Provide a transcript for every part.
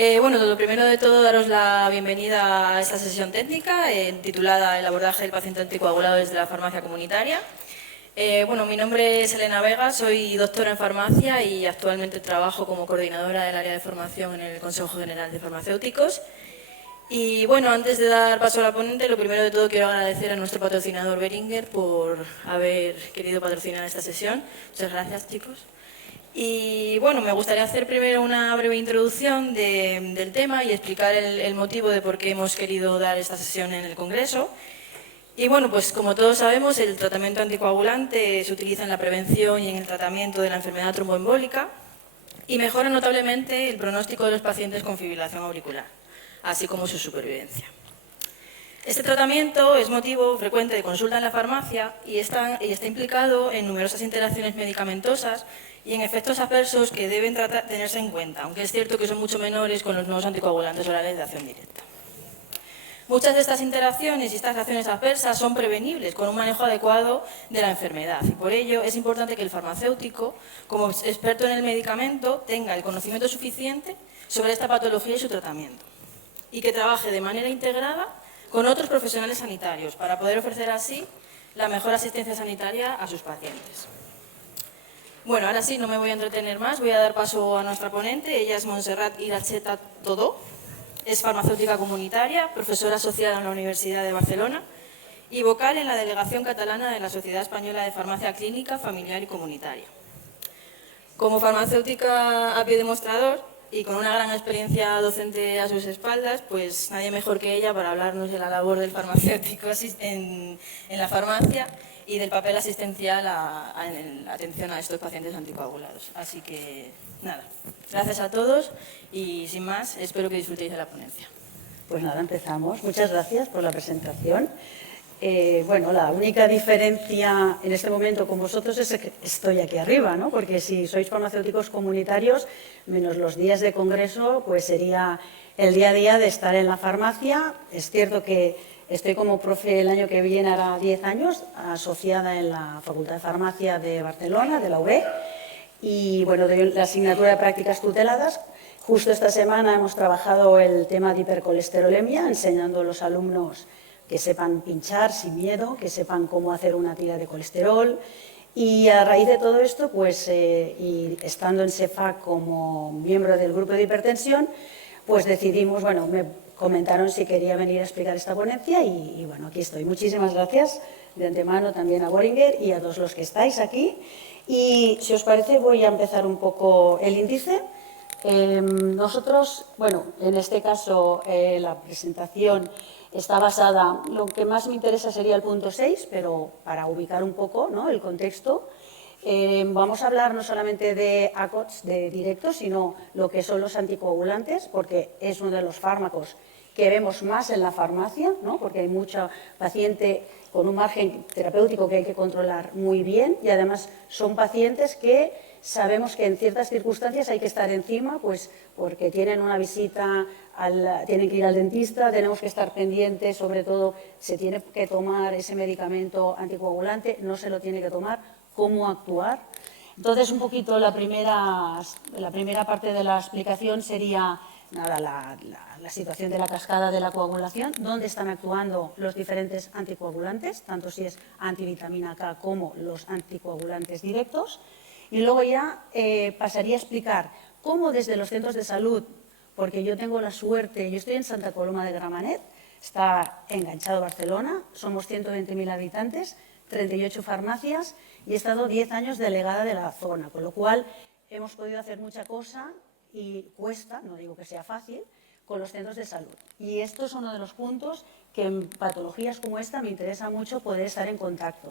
Bueno, lo primero de todo, daros la bienvenida a esta sesión técnica titulada El abordaje del paciente anticoagulado desde la farmacia comunitaria. Bueno, mi nombre es Elena Vega, soy doctora en farmacia y actualmente trabajo como coordinadora del área de formación en el Consejo General de Farmacéuticos. Y bueno, antes de dar paso a la ponente, lo primero de todo quiero agradecer a nuestro patrocinador Boehringer por haber querido patrocinar esta sesión. Muchas gracias, chicos. Y bueno, me gustaría hacer primero una breve introducción del tema y explicar el motivo de por qué hemos querido dar esta sesión en el Congreso. Y bueno, pues como todos sabemos, el tratamiento anticoagulante se utiliza en la prevención y en el tratamiento de la enfermedad tromboembólica y mejora notablemente el pronóstico de los pacientes con fibrilación auricular, así como su supervivencia. Este tratamiento es motivo frecuente de consulta en la farmacia y está implicado en numerosas interacciones medicamentosas y en efectos adversos que deben tenerse en cuenta, aunque es cierto que son mucho menores con los nuevos anticoagulantes orales de acción directa. Muchas de estas interacciones y estas reacciones adversas son prevenibles con un manejo adecuado de la enfermedad y por ello es importante que el farmacéutico, como experto en el medicamento, tenga el conocimiento suficiente sobre esta patología y su tratamiento y que trabaje de manera integrada con otros profesionales sanitarios para poder ofrecer así la mejor asistencia sanitaria a sus pacientes. Bueno, ahora sí, no me voy a entretener más, voy a dar paso a nuestra ponente. Ella es Montserrat Iracheta Todó, es farmacéutica comunitaria, profesora asociada en la Universidad de Barcelona y vocal en la Delegación Catalana de la Sociedad Española de Farmacia Clínica, Familiar y Comunitaria. Como farmacéutica a pie de mostrador y con una gran experiencia docente a sus espaldas, pues nadie mejor que ella para hablarnos de la labor del farmacéutico en la farmacia y del papel asistencial en la atención a estos pacientes anticoagulados. Así que, nada, gracias a todos y sin más, espero que disfrutéis de la ponencia. Pues nada, empezamos. Muchas gracias por la presentación. Bueno, la única diferencia en este momento con vosotros es que estoy aquí arriba, ¿no? Porque si sois farmacéuticos comunitarios, menos los días de congreso, pues sería el día a día de estar en la farmacia. Es cierto que estoy como profe el año que viene, hará 10 años, asociada en la Facultad de Farmacia de Barcelona, de la UB, y bueno, doy la asignatura de prácticas tuteladas. Justo esta semana hemos trabajado el tema de hipercolesterolemia, enseñando a los alumnos que sepan pinchar sin miedo, que sepan cómo hacer una tira de colesterol. Y a raíz de todo esto, pues, y estando en CEFA como miembro del grupo de hipertensión, pues decidimos, bueno, me comentaron si quería venir a explicar esta ponencia y bueno, aquí estoy. Muchísimas gracias de antemano también a Boehringer y a todos los que estáis aquí. Y si os parece, voy a empezar un poco el índice. Nosotros, bueno, en este caso la presentación está basada, lo que más me interesa sería el punto 6, pero para ubicar un poco, ¿no?, el contexto. Vamos a hablar no solamente de ACOTS, de directos, sino lo que son los anticoagulantes, porque es uno de los fármacos que vemos más en la farmacia, ¿no?, porque hay mucha paciente con un margen terapéutico que hay que controlar muy bien y además son pacientes que sabemos que en ciertas circunstancias hay que estar encima, pues porque tienen una visita, tienen que ir al dentista, tenemos que estar pendientes, sobre todo se tiene que tomar ese medicamento anticoagulante, no se lo tiene que tomar, cómo actuar. Entonces, un poquito la primera parte de la explicación sería nada, la situación de la cascada de la coagulación, dónde están actuando los diferentes anticoagulantes, tanto si es antivitamina K como los anticoagulantes directos. Y luego ya pasaría a explicar cómo desde los centros de salud, porque yo tengo la suerte, yo estoy en Santa Coloma de Gramenet, está enganchado Barcelona, somos 120.000 habitantes, 38 farmacias y he estado 10 años delegada de la zona, con lo cual hemos podido hacer mucha cosa y cuesta, no digo que sea fácil, con los centros de salud. Y esto es uno de los puntos que en patologías como esta me interesa mucho poder estar en contacto,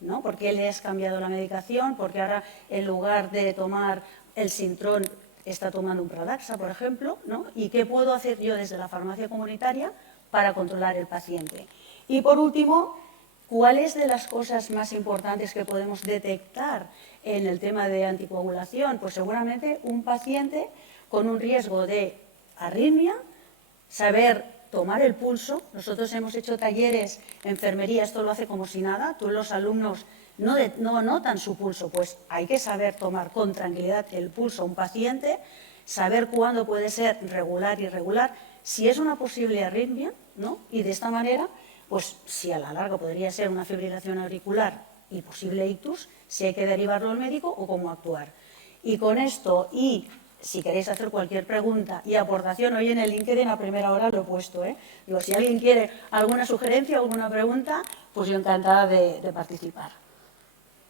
¿no? ¿Por qué le has cambiado la medicación? Porque ahora en lugar de tomar el Sintrón está tomando un Pradaxa, por ejemplo, ¿no? ¿Y qué puedo hacer yo desde la farmacia comunitaria para controlar el paciente? Y por último, ¿cuáles de las cosas más importantes que podemos detectar en el tema de anticoagulación? Pues seguramente un paciente con un riesgo de arritmia, saber tomar el pulso. Nosotros hemos hecho talleres, enfermería, esto lo hace como si nada, tú los alumnos no notan su pulso, pues hay que saber tomar con tranquilidad el pulso a un paciente, saber cuándo puede ser regular y irregular, si es una posible arritmia, ¿no? Y de esta manera, pues si a la larga podría ser una fibrilación auricular y posible ictus, si hay que derivarlo al médico o cómo actuar. Y con esto, y si queréis hacer cualquier pregunta y aportación, hoy en el LinkedIn a primera hora lo he puesto, Digo, si alguien quiere alguna sugerencia o alguna pregunta, pues yo encantada de participar.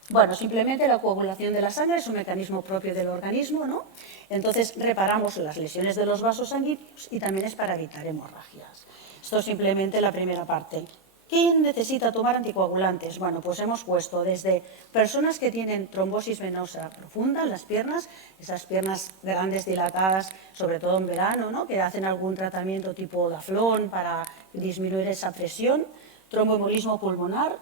Bueno, simplemente la coagulación de la sangre es un mecanismo propio del organismo, ¿no? Entonces reparamos las lesiones de los vasos sanguíneos y también es para evitar hemorragias. Esto es simplemente la primera parte. ¿Quién necesita tomar anticoagulantes? Bueno, pues hemos puesto desde personas que tienen trombosis venosa profunda en las piernas, esas piernas grandes, dilatadas, sobre todo en verano, ¿no? Que hacen algún tratamiento tipo Daflón para disminuir esa presión, tromboembolismo pulmonar,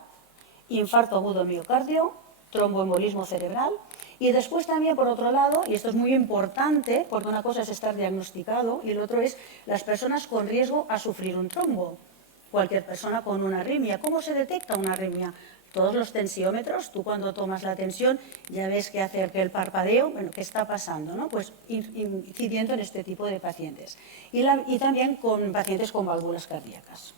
infarto agudo del miocardio, tromboembolismo cerebral. Y después también, por otro lado, y esto es muy importante, porque una cosa es estar diagnosticado y el otro es las personas con riesgo a sufrir un trombo. Cualquier persona con una arritmia. ¿Cómo se detecta una arritmia? Todos los tensiómetros, tú cuando tomas la tensión ya ves que hace el parpadeo, bueno, ¿qué está pasando? ¿No? Pues incidiendo en este tipo de pacientes. Y también con pacientes con válvulas cardíacas.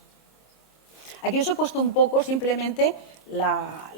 Aquí os he puesto un poco simplemente la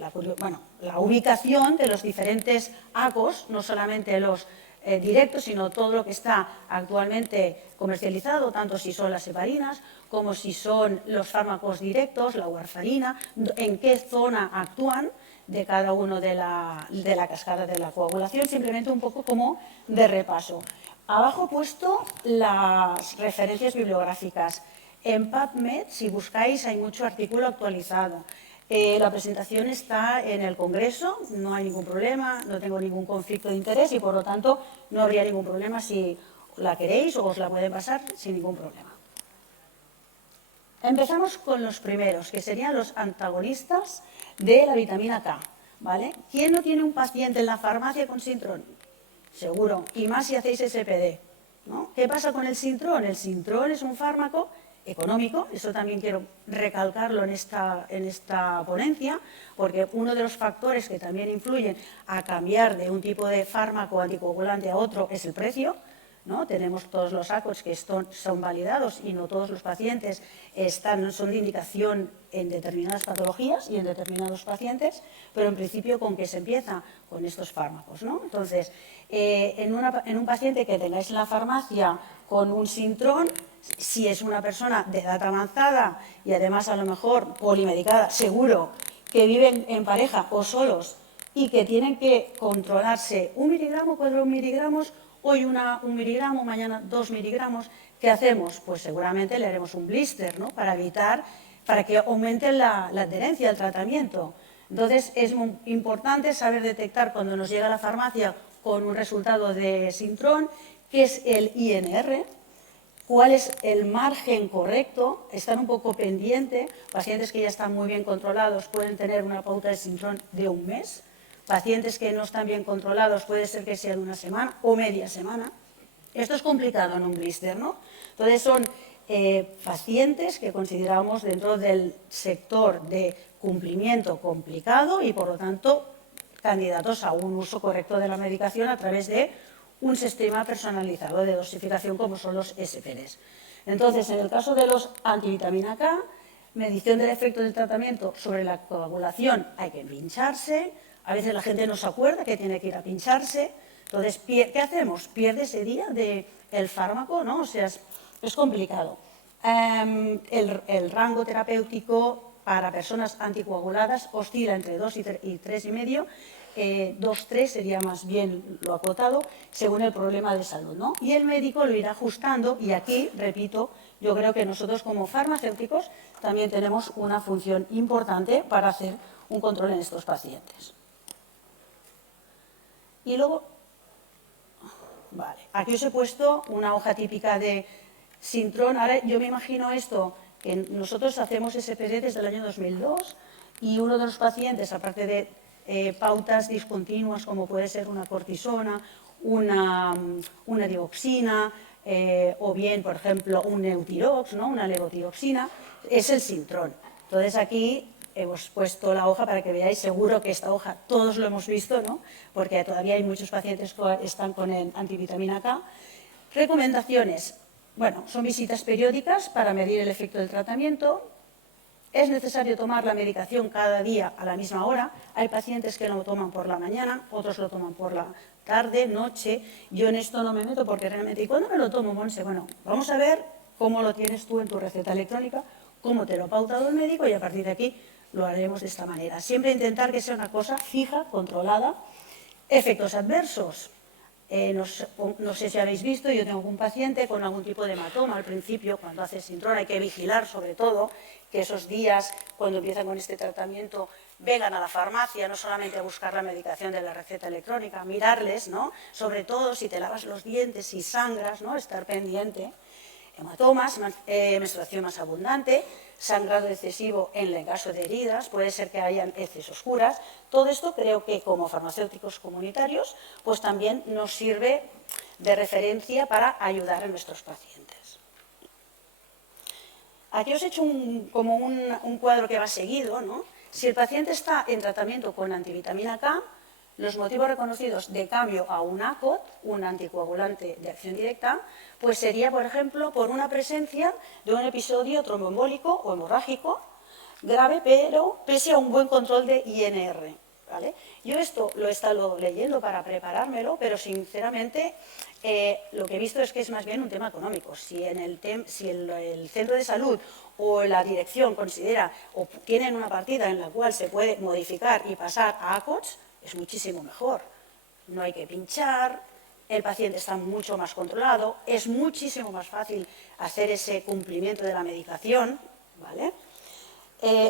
ubicación de los diferentes ACOs, no solamente los directos, sino todo lo que está actualmente comercializado, tanto si son las heparinas como si son los fármacos directos, la warfarina, en qué zona actúan de cada uno de la cascada de la coagulación, simplemente un poco como de repaso. Abajo he puesto las referencias bibliográficas. En PubMed, si buscáis, hay mucho artículo actualizado. La presentación está en el Congreso, no hay ningún problema, no tengo ningún conflicto de interés y, por lo tanto, no habría ningún problema si la queréis o os la pueden pasar sin ningún problema. Empezamos con los primeros, que serían los antagonistas de la vitamina K, ¿vale? ¿Quién no tiene un paciente en la farmacia con Sintrón? Seguro, y más si hacéis SPD, ¿no? ¿Qué pasa con el Sintrón? El Sintrón es un fármaco económico, eso también quiero recalcarlo en esta ponencia, porque uno de los factores que también influyen a cambiar de un tipo de fármaco anticoagulante a otro es el precio, ¿no? Tenemos todos los ACOs que son validados y no todos los pacientes son de indicación en determinadas patologías y en determinados pacientes, pero en principio con que se empieza con estos fármacos, ¿no? Entonces, en un paciente que tengáis en la farmacia con un Sintrón, si es una persona de edad avanzada y además a lo mejor polimedicada, seguro que viven en pareja o solos y que tienen que controlarse 1 miligramo, 4 miligramos, hoy 1 miligramo, mañana 2 miligramos, ¿qué hacemos? Pues seguramente le haremos un blister, ¿no? Para que aumente la adherencia al tratamiento. Entonces es muy importante saber detectar cuando nos llega a la farmacia con un resultado de Sintrón, qué es el INR, cuál es el margen correcto, estar un poco pendiente. Pacientes que ya están muy bien controlados pueden tener una pauta de Sintrón de 1 mes. Pacientes que no están bien controlados puede ser que sean 1 semana o media semana. Esto es complicado en un blister, ¿no? Entonces son pacientes que consideramos dentro del sector de cumplimiento complicado y por lo tanto candidatos a un uso correcto de la medicación a través de un sistema personalizado de dosificación como son los SPDs. Entonces, en el caso de los antivitamina K, medición del efecto del tratamiento sobre la coagulación, hay que pincharse. A veces la gente no se acuerda que tiene que ir a pincharse. Entonces, ¿qué hacemos? Pierde ese día del fármaco, ¿no? O sea, es complicado. El rango terapéutico para personas anticoaguladas oscila entre 2 y 3,5. 2-3 sería más bien lo acotado, según el problema de salud, ¿no? Y el médico lo irá ajustando y aquí, repito, yo creo que nosotros como farmacéuticos también tenemos una función importante para hacer un control en estos pacientes. Y luego, vale, aquí os he puesto una hoja típica de Sintrón. Ahora yo me imagino esto, que nosotros hacemos SPD desde el año 2002 y uno de los pacientes, aparte de pautas discontinuas como puede ser una cortisona, una dioxina o bien, por ejemplo, un Eutirox, ¿no? Una levotiroxina, es el Sintrón. Entonces aquí hemos puesto la hoja para que veáis, seguro que esta hoja todos lo hemos visto, ¿no? Porque todavía hay muchos pacientes que están con el antivitamina K. Recomendaciones. Bueno, son visitas periódicas para medir el efecto del tratamiento. Es necesario tomar la medicación cada día a la misma hora. Hay pacientes que lo toman por la mañana, otros lo toman por la tarde, noche. Yo en esto no me meto porque realmente, ¿y cuándo me lo tomo, Monse? Bueno, vamos a ver cómo lo tienes tú en tu receta electrónica, cómo te lo ha pautado el médico y a partir de aquí lo haremos de esta manera. Siempre intentar que sea una cosa fija, controlada. Efectos adversos. No sé si habéis visto, yo tengo un paciente con algún tipo de hematoma al principio, cuando hace sintrón hay que vigilar sobre todo que esos días, cuando empiezan con este tratamiento, vengan a la farmacia, no solamente a buscar la medicación de la receta electrónica, mirarles, ¿no? Sobre todo si te lavas los dientes, si sangras, ¿no? Estar pendiente. Hematomas, menstruación más abundante, sangrado excesivo en el caso de heridas, puede ser que hayan heces oscuras. Todo esto creo que como farmacéuticos comunitarios pues también nos sirve de referencia para ayudar a nuestros pacientes. Aquí os he hecho como un cuadro que va seguido, ¿no? Si el paciente está en tratamiento con antivitamina K, los motivos reconocidos de cambio a un ACOT, un anticoagulante de acción directa, pues sería, por ejemplo, por una presencia de un episodio tromboembólico o hemorrágico grave, pero pese a un buen control de INR. ¿Vale? Yo esto lo he estado leyendo para preparármelo, pero sinceramente lo que he visto es que es más bien un tema económico. Si el centro de salud o la dirección considera o tienen una partida en la cual se puede modificar y pasar a ACOTS, es muchísimo mejor. No hay que pinchar, el paciente está mucho más controlado, es muchísimo más fácil hacer ese cumplimiento de la medicación, ¿vale?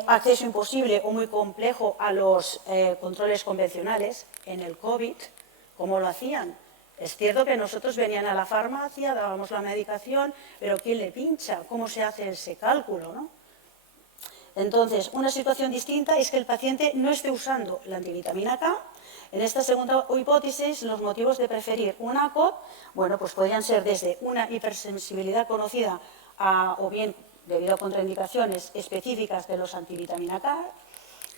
Acceso imposible o muy complejo a los controles convencionales en el COVID, ¿cómo lo hacían? Es cierto que nosotros venían a la farmacia, dábamos la medicación, pero ¿quién le pincha? ¿Cómo se hace ese cálculo, no? Entonces, una situación distinta es que el paciente no esté usando la antivitamina K. En esta segunda hipótesis, los motivos de preferir un ACOT, bueno, pues podrían ser desde una hipersensibilidad conocida o bien debido a contraindicaciones específicas de los antivitamina K,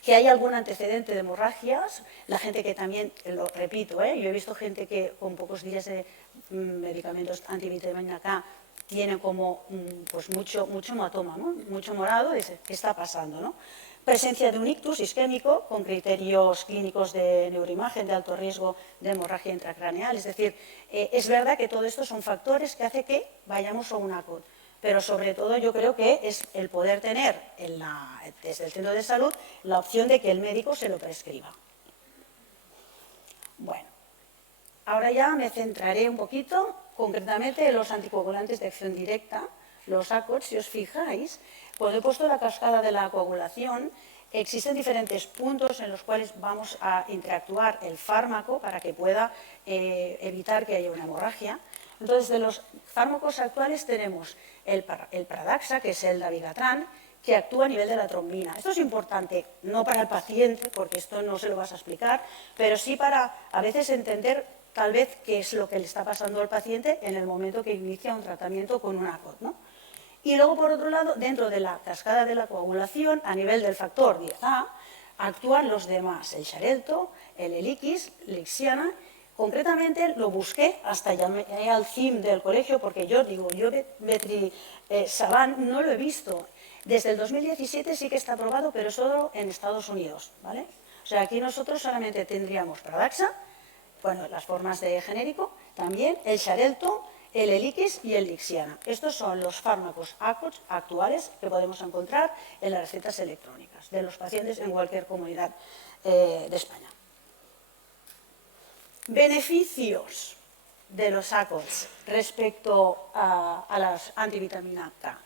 que hay algún antecedente de hemorragias, la gente que también, lo repito, yo he visto gente que con pocos días de medicamentos antivitamina K tiene como pues mucho hematoma, ¿no? Mucho morado, dice, ¿qué está pasando, no? Presencia de un ictus isquémico con criterios clínicos de neuroimagen de alto riesgo de hemorragia intracraneal. Es decir, es verdad que todo esto son factores que hacen que vayamos a un ACOT, pero sobre todo yo creo que es el poder tener desde el centro de salud la opción de que el médico se lo prescriba. Bueno, ahora ya me centraré un poquito concretamente en los anticoagulantes de acción directa, los ACOTS. Si os fijáis, cuando he puesto la cascada de la coagulación, existen diferentes puntos en los cuales vamos a interactuar el fármaco para que pueda evitar que haya una hemorragia. Entonces, de los fármacos actuales tenemos el Pradaxa, que es el Dabigatran, que actúa a nivel de la trombina. Esto es importante, no para el paciente, porque esto no se lo vas a explicar, pero sí para a veces entender tal vez qué es lo que le está pasando al paciente en el momento que inicia un tratamiento con un ACOT, ¿no? Y luego, por otro lado, dentro de la cascada de la coagulación, a nivel del factor 10A, actúan los demás, el Xarelto, el Eliquis, Lixiana. Concretamente lo busqué, hasta llamé al CIM del colegio, porque yo Saban no lo he visto. Desde el 2017 sí que está aprobado, pero solo en Estados Unidos, ¿vale? O sea, aquí nosotros solamente tendríamos Pradaxa, bueno, las formas de genérico, también el Xarelto, el Eliquis y el Lixiana. Estos son los fármacos ACOTS actuales que podemos encontrar en las recetas electrónicas de los pacientes en cualquier comunidad de España. Beneficios de los ACOTS respecto a las antivitamina K.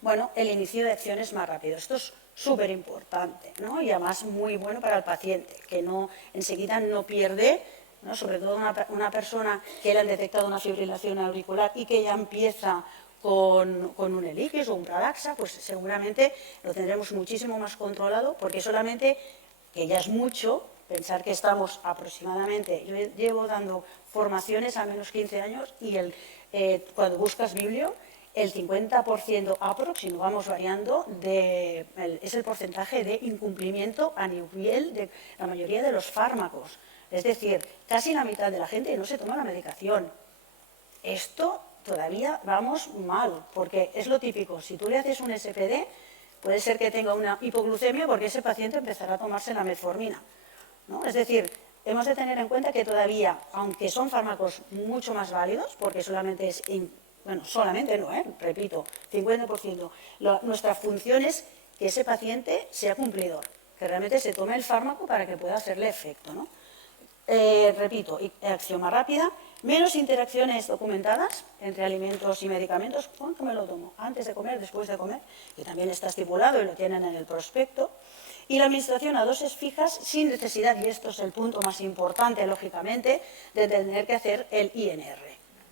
Bueno, el inicio de acción es más rápido. Esto es súper importante, ¿no? Y además muy bueno para el paciente, que enseguida no pierde, ¿no? Sobre todo una persona que le han detectado una fibrilación auricular y que ya empieza con un Eliquis o un Pradaxa, pues seguramente lo tendremos muchísimo más controlado, porque solamente, que ya es mucho, pensar que estamos aproximadamente, yo llevo dando formaciones a menos 15 años y cuando buscas biblio, el 50% aprox, si no vamos variando, es el porcentaje de incumplimiento a nivel de la mayoría de los fármacos. Es decir, casi la mitad de la gente no se toma la medicación. Esto todavía vamos mal, porque es lo típico, si tú le haces un SPD, puede ser que tenga una hipoglucemia porque ese paciente empezará a tomarse la metformina, ¿no? Es decir, hemos de tener en cuenta que todavía, aunque son fármacos mucho más válidos, porque solamente es, bueno, solamente no, repito, 50%, nuestra función es que ese paciente sea cumplidor, que realmente se tome el fármaco para que pueda hacerle efecto, ¿no? Repito, acción más rápida, menos interacciones documentadas entre alimentos y medicamentos. ¿Cuánto me lo tomo? Antes de comer, después de comer, que también está estipulado y lo tienen en el prospecto. Y la administración a dosis fijas sin necesidad, y esto es el punto más importante, lógicamente, de tener que hacer el INR.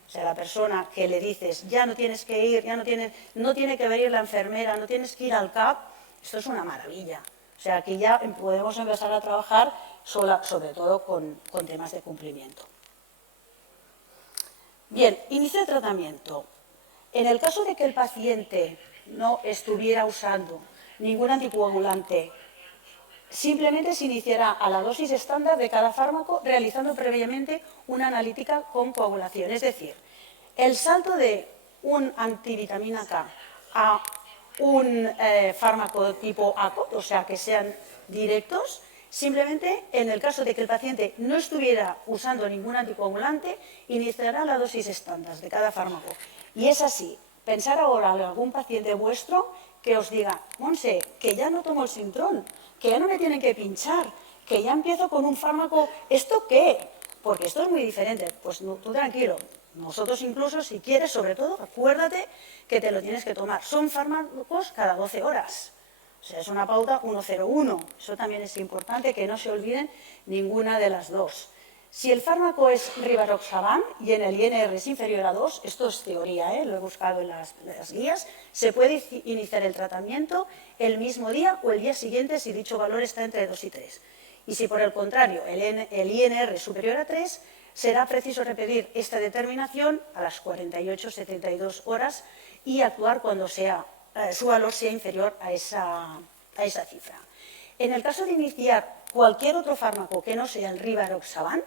O sea, la persona que le dices, ya no tienes que ir, ya no tiene que venir la enfermera, no tienes que ir al CAP, esto es una maravilla. O sea, aquí ya podemos empezar a trabajar sobre todo con temas de cumplimiento. Bien, inicio de tratamiento. En el caso de que el paciente no estuviera usando ningún anticoagulante, simplemente se iniciará a la dosis estándar de cada fármaco realizando previamente una analítica con coagulación. Es decir, el salto de un antivitamina K a un fármaco tipo ACOT, o sea, que sean directos, simplemente en el caso de que el paciente no estuviera usando ningún anticoagulante, iniciará la dosis estándar de cada fármaco. Y es así. Pensar ahora en algún paciente vuestro que os diga, Monse, que ya no tomo el Sintrón, que ya no me tienen que pinchar, que ya empiezo con un fármaco, ¿esto qué? Porque esto es muy diferente. Pues no, tú tranquilo, nosotros incluso, si quieres, sobre todo, acuérdate que te lo tienes que tomar. Son fármacos cada 12 horas. O sea, es una pauta 101. Eso también es importante, que no se olviden ninguna de las dos. Si el fármaco es Rivaroxaban y en el INR es inferior a 2, esto es teoría, lo he buscado en las guías, se puede iniciar el tratamiento el mismo día o el día siguiente si dicho valor está entre 2 y 3. Y si por el contrario el INR es superior a 3, será preciso repetir esta determinación a las 48-72 horas y actuar cuando su valor sea inferior a esa cifra. En el caso de iniciar cualquier otro fármaco que no sea el Rivaroxaban,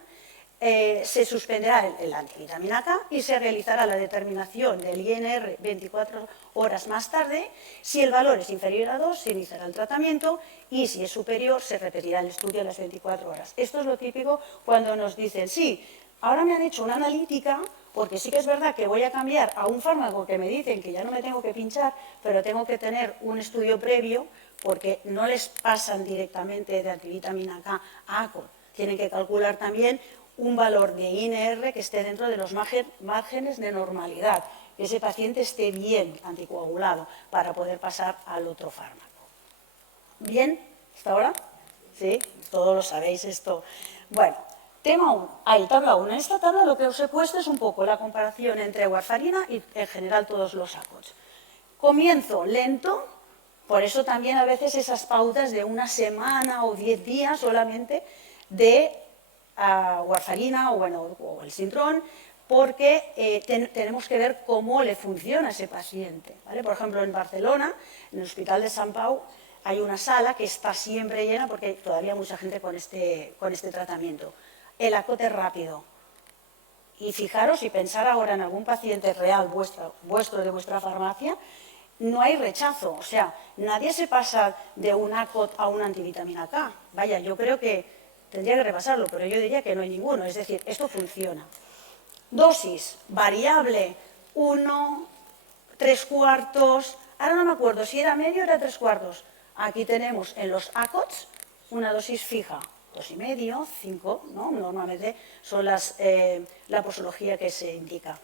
se suspenderá el antivitamina K y se realizará la determinación del INR 24 horas más tarde. Si el valor es inferior a 2, se iniciará el tratamiento y si es superior, se repetirá el estudio a las 24 horas. Esto es lo típico cuando nos dicen, sí, ahora me han hecho una analítica, porque sí que es verdad que voy a cambiar a un fármaco que me dicen que ya no me tengo que pinchar, pero tengo que tener un estudio previo porque no les pasan directamente de antivitamina K a ACO. Tienen que calcular también un valor de INR que esté dentro de los márgenes de normalidad, que ese paciente esté bien anticoagulado para poder pasar al otro fármaco. ¿Bien? ¿Hasta ahora? ¿Sí? Todos lo sabéis esto. Bueno, tema 1. Ahí, tabla 1. En esta tabla lo que os he puesto es un poco la comparación entre warfarina y en general todos los ACOTs. Comienzo lento, por eso también a veces esas pautas de una semana o 10 días solamente de warfarina o el Sintrón, porque tenemos que ver cómo le funciona a ese paciente, ¿vale? Por ejemplo, en Barcelona, en el Hospital de Sant Pau, hay una sala que está siempre llena porque hay todavía mucha gente con este tratamiento. El ACOT es rápido. Y fijaros, y pensar ahora en algún paciente real vuestro de vuestra farmacia, no hay rechazo. O sea, nadie se pasa de un ACOT a un antivitamina K. Vaya, yo creo que tendría que repasarlo, pero yo diría que no hay ninguno. Es decir, esto funciona. Dosis, variable, 1, 3/4. Ahora no me acuerdo si era medio o era 3/4. Aquí tenemos en los ACOTs una dosis fija. 2,5, 5, ¿no? Normalmente son la posología que se indica.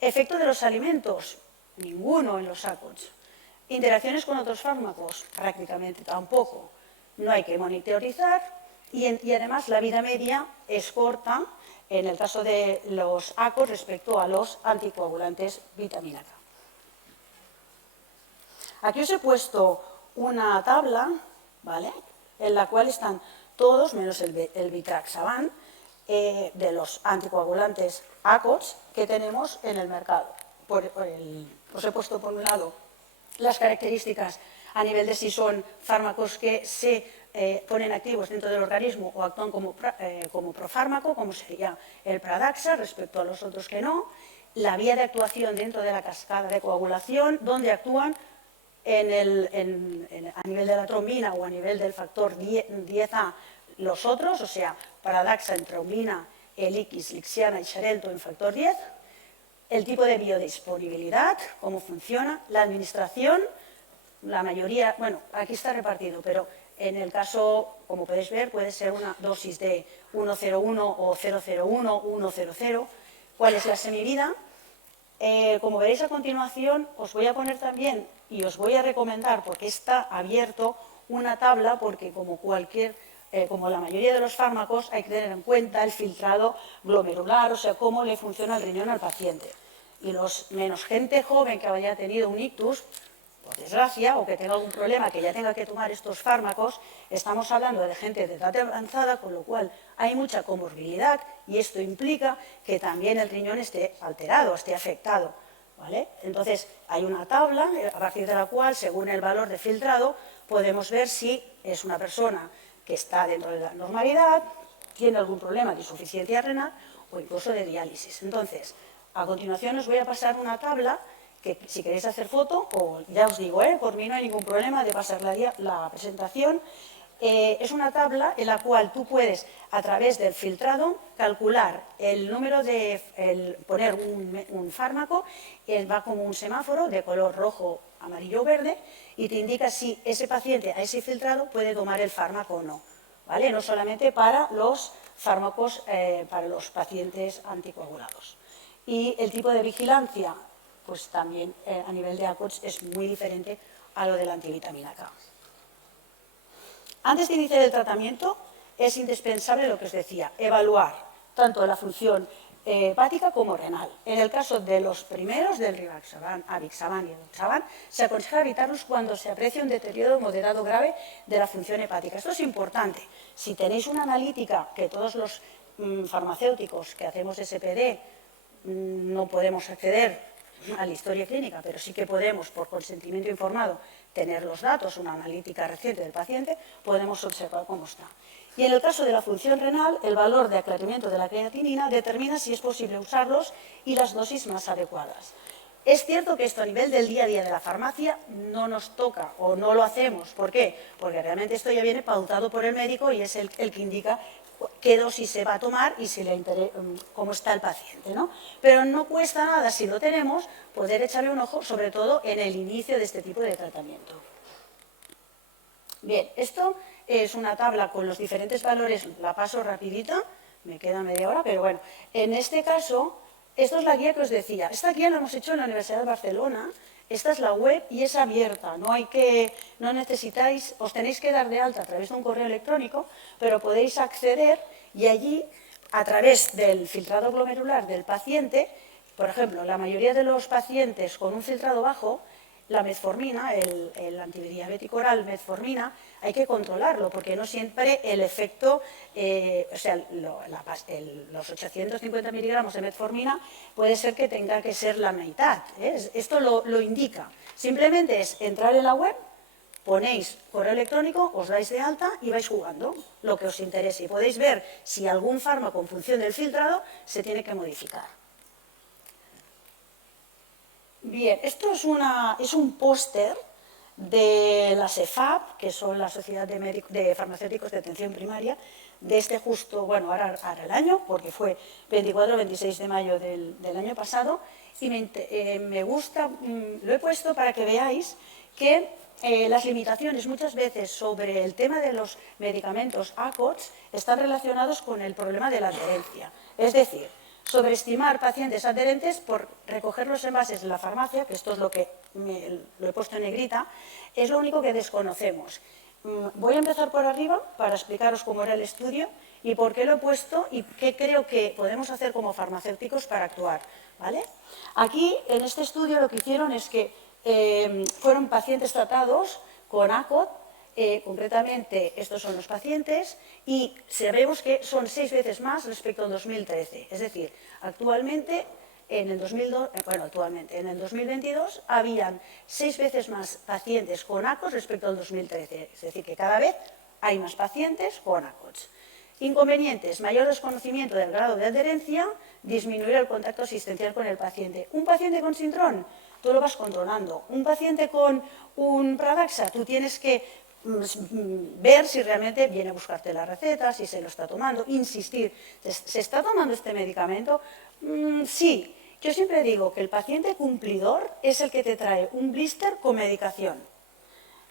Efecto de los alimentos, ninguno en los ACOTs. Interacciones con otros fármacos, prácticamente tampoco. No hay que monitorizar y además la vida media es corta en el caso de los ACOTs respecto a los anticoagulantes vitamina K. Aquí os he puesto una tabla, ¿vale?, en la cual están todos, menos el Vitraxaban, de los anticoagulantes ACOTs que tenemos en el mercado. Os he puesto por un lado las características a nivel de si son fármacos que se ponen activos dentro del organismo o actúan como profármaco, como sería el Pradaxa respecto a los otros que no, la vía de actuación dentro de la cascada de coagulación, donde actúan a nivel de la trombina o a nivel del factor 10A los otros, o sea, Paradaxa, trombina, Elix, Lixiana y Xarelto en factor 10, el tipo de biodisponibilidad, cómo funciona, la administración, la mayoría, bueno, aquí está repartido, pero en el caso, como podéis ver, puede ser una dosis de 1,01 o 0,01, 1,00. ¿Cuál es la semivida? Como veréis a continuación, os voy a poner también y os voy a recomendar, porque está abierto, una tabla, porque como la mayoría de los fármacos, hay que tener en cuenta el filtrado glomerular, o sea, cómo le funciona el riñón al paciente. Y menos gente joven que haya tenido un ictus, por desgracia, o que tenga algún problema, que ya tenga que tomar estos fármacos, estamos hablando de gente de edad avanzada, con lo cual hay mucha comorbilidad y esto implica que también el riñón esté alterado, esté afectado, ¿vale? Entonces, hay una tabla a partir de la cual, según el valor de filtrado, podemos ver si es una persona que está dentro de la normalidad, tiene algún problema de insuficiencia renal o incluso de diálisis. Entonces, a continuación os voy a pasar una tabla que si queréis hacer foto, o ya os digo, por mí no hay ningún problema de pasar la presentación. Es una tabla en la cual tú puedes, a través del filtrado, calcular el número poner un fármaco, va como un semáforo de color rojo, amarillo o verde, y te indica si ese paciente a ese filtrado puede tomar el fármaco o no, ¿vale? No solamente para los fármacos, para los pacientes anticoagulados. Y el tipo de vigilancia, pues también a nivel de ACOTS es muy diferente a lo de la antivitamina K. Antes de iniciar el tratamiento es indispensable lo que os decía, evaluar tanto la función hepática como renal. En el caso de los primeros, del Rivaroxaban, Apixaban y Edoxaban, se aconseja evitarlos cuando se aprecia un deterioro moderado grave de la función hepática. Esto es importante. Si tenéis una analítica, que todos los farmacéuticos que hacemos SPD no podemos acceder a la historia clínica, pero sí que podemos, por consentimiento informado, tener los datos, una analítica reciente del paciente, podemos observar cómo está. Y en el caso de la función renal, el valor de aclaramiento de la creatinina determina si es posible usarlos y las dosis más adecuadas. Es cierto que esto a nivel del día a día de la farmacia no nos toca o no lo hacemos. ¿Por qué? Porque realmente esto ya viene pautado por el médico y es el que indica qué dosis se va a tomar y cómo está el paciente, ¿no? Pero no cuesta nada, si lo tenemos, poder echarle un ojo, sobre todo en el inicio de este tipo de tratamiento. Bien, esto es una tabla con los diferentes valores, la paso rapidita, me queda media hora, pero bueno, en este caso, esto es la guía que os decía. Esta guía la hemos hecho en la Universidad de Barcelona. Esta es la web y es abierta, no necesitáis, os tenéis que dar de alta a través de un correo electrónico, pero podéis acceder y allí, a través del filtrado glomerular del paciente, por ejemplo, la mayoría de los pacientes con un filtrado bajo, la metformina, el antidiabético oral metformina, hay que controlarlo porque no siempre el efecto, o sea, los 850 miligramos de metformina puede ser que tenga que ser la mitad. Esto lo indica. Simplemente es entrar en la web, ponéis correo electrónico, os dais de alta y vais jugando lo que os interese. Y podéis ver si algún fármaco en función del filtrado se tiene que modificar. Bien, esto es un póster de la CEFAP, que son la Sociedad de Farmacéuticos de Atención Primaria, de justo, bueno, ahora el año, porque fue 24 o 26 de mayo del año pasado, y me gusta, lo he puesto para que veáis que las limitaciones muchas veces sobre el tema de los medicamentos ACOTS están relacionados con el problema de la adherencia. Es decir, sobreestimar pacientes adherentes por recoger los envases en la farmacia, que esto es lo que lo he puesto en negrita, es lo único que desconocemos. Voy a empezar por arriba para explicaros cómo era el estudio y por qué lo he puesto y qué creo que podemos hacer como farmacéuticos para actuar, ¿vale? Aquí, en este estudio, lo que hicieron es que fueron pacientes tratados con ACOT. Concretamente, estos son los pacientes y sabemos que son 6 veces más respecto al 2013. Es decir, actualmente, en el 2022, habían 6 veces más pacientes con ACOTS respecto al 2013. Es decir, que cada vez hay más pacientes con ACOTS. Inconvenientes: mayor desconocimiento del grado de adherencia, disminuir el contacto asistencial con el paciente. Un paciente con Sintrón, tú lo vas controlando. Un paciente con un Pradaxa, tú tienes que ver si realmente viene a buscarte la receta, si se lo está tomando, insistir. ¿Se está tomando este medicamento? Sí. Yo siempre digo que el paciente cumplidor es el que te trae un blister con medicación.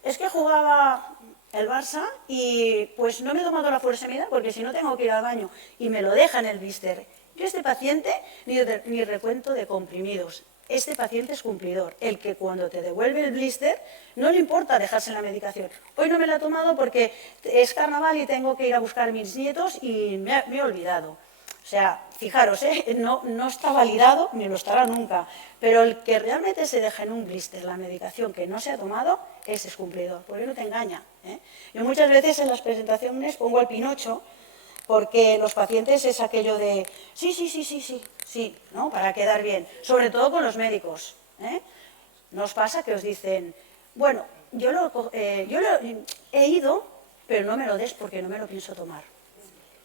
Es que jugaba el Barça y pues no me he tomado la furosemida porque si no tengo que ir al baño y me lo deja en el blister. Yo este paciente ni recuento de comprimidos. Este paciente es cumplidor, el que cuando te devuelve el blister no le importa dejarse la medicación. Hoy no me la he tomado porque es carnaval y tengo que ir a buscar a mis nietos y me he olvidado. O sea, fijaros, no está validado ni lo estará nunca, pero el que realmente se deja en un blister la medicación que no se ha tomado, ese es cumplidor, porque no te engaña. Yo muchas veces en las presentaciones pongo al Pinocho, porque los pacientes es aquello de sí, ¿no? Para quedar bien, sobre todo con los médicos. ¿No os pasa que os dicen, bueno, yo he ido, pero no me lo des porque no me lo pienso tomar,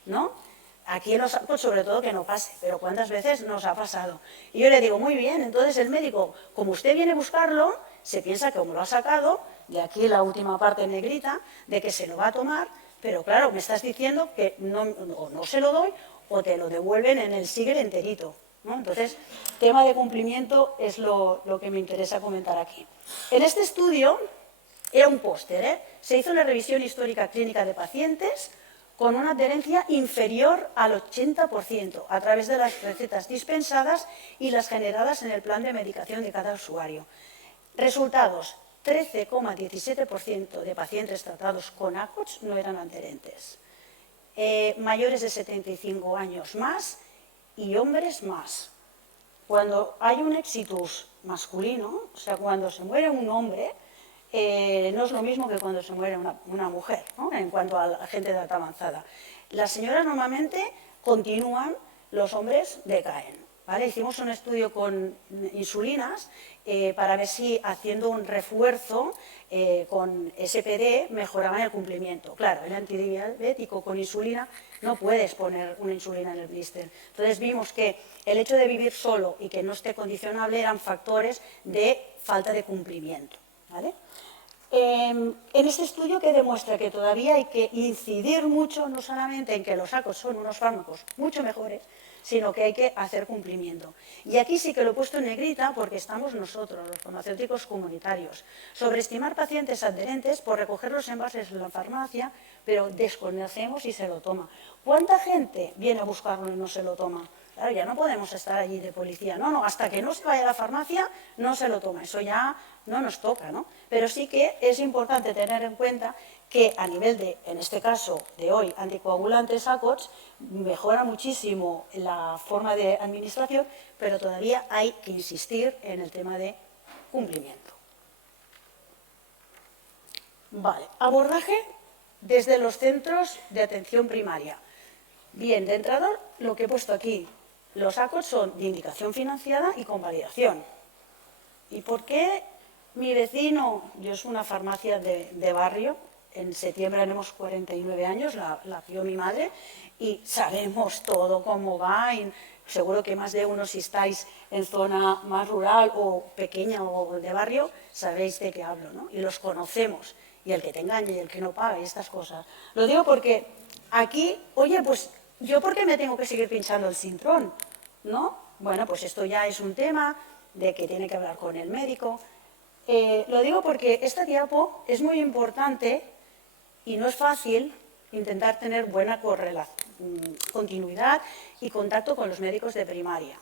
¿no? Aquí en los ACOT sobre todo que no pase, pero ¿cuántas veces nos ha pasado? Y yo le digo, muy bien, entonces el médico, como usted viene a buscarlo, se piensa que como lo ha sacado, de aquí la última parte negrita, de que se lo va a tomar, pero claro, me estás diciendo que no se lo doy o te lo devuelven en el siglo enterito, ¿no? Entonces, tema de cumplimiento es lo que me interesa comentar aquí. En este estudio, era un póster, se hizo una revisión histórica clínica de pacientes con una adherencia inferior al 80% a través de las recetas dispensadas y las generadas en el plan de medicación de cada usuario. Resultados: 13,17% de pacientes tratados con ACOTS no eran adherentes. Mayores de 75 años más y hombres más. Cuando hay un exitus masculino, o sea, cuando se muere un hombre, no es lo mismo que cuando se muere una mujer, ¿no? En cuanto a la gente de edad avanzada. Las señoras normalmente continúan, los hombres decaen, ¿vale? Hicimos un estudio con insulinas para ver si haciendo un refuerzo con SPD mejoraban el cumplimiento. Claro, el antidiabético con insulina no puedes poner una insulina en el blister. Entonces vimos que el hecho de vivir solo y que no esté condicionable eran factores de falta de cumplimiento, ¿vale? En este estudio que demuestra que todavía hay que incidir mucho, no solamente en que los ACOS son unos fármacos mucho mejores, sino que hay que hacer cumplimiento. Y aquí sí que lo he puesto en negrita porque estamos nosotros, los farmacéuticos comunitarios. Sobreestimar pacientes adherentes por recoger los envases en la farmacia, pero desconocemos si se lo toma. ¿Cuánta gente viene a buscarlo y no se lo toma? Claro, ya no podemos estar allí de policía. No, hasta que no se vaya a la farmacia no se lo toma. Eso ya no nos toca, ¿no? Pero sí que es importante tener en cuenta que a nivel de, en este caso de hoy, anticoagulantes ACOTS, mejora muchísimo la forma de administración, pero todavía hay que insistir en el tema de cumplimiento. Vale, abordaje desde los centros de atención primaria. Bien, de entrada, lo que he puesto aquí, los ACOTS son de indicación financiada y con validación. ¿Y por qué mi vecino, yo es una farmacia de barrio, en septiembre haremos 49 años, la abrió mi madre, y sabemos todo cómo va, y seguro que más de uno, si estáis en zona más rural o pequeña o de barrio, sabréis de qué hablo, ¿no? Y los conocemos, y el que te engañe y el que no paga y estas cosas. Lo digo porque aquí, oye, pues ¿yo por qué me tengo que seguir pinchando el Sintrón? ¿No? Bueno, pues esto ya es un tema de que tiene que hablar con el médico. Lo digo porque esta diapo es muy importante y no es fácil intentar tener buena continuidad y contacto con los médicos de primaria,